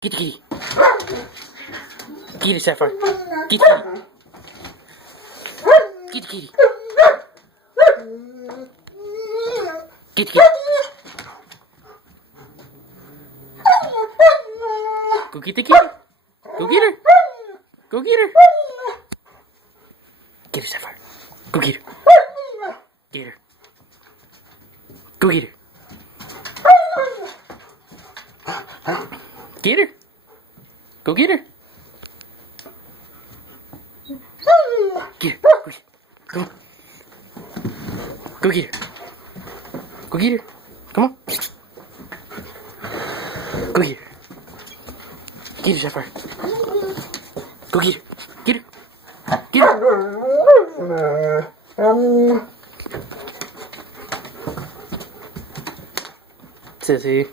Get the kitty. Get it, Saphire. Get the kitty. Get the kitty. Get the kitty. Go get the kitty. Go get her. Go get her. Get her, Saphire. Go get her. Get her. Go get her. Get her. Go get her. Get her. Go get her. Come on. Go get her. Go get her. Come on. Go get her. Get her, Saphire. Go get her. Get her. Get her. Sissy.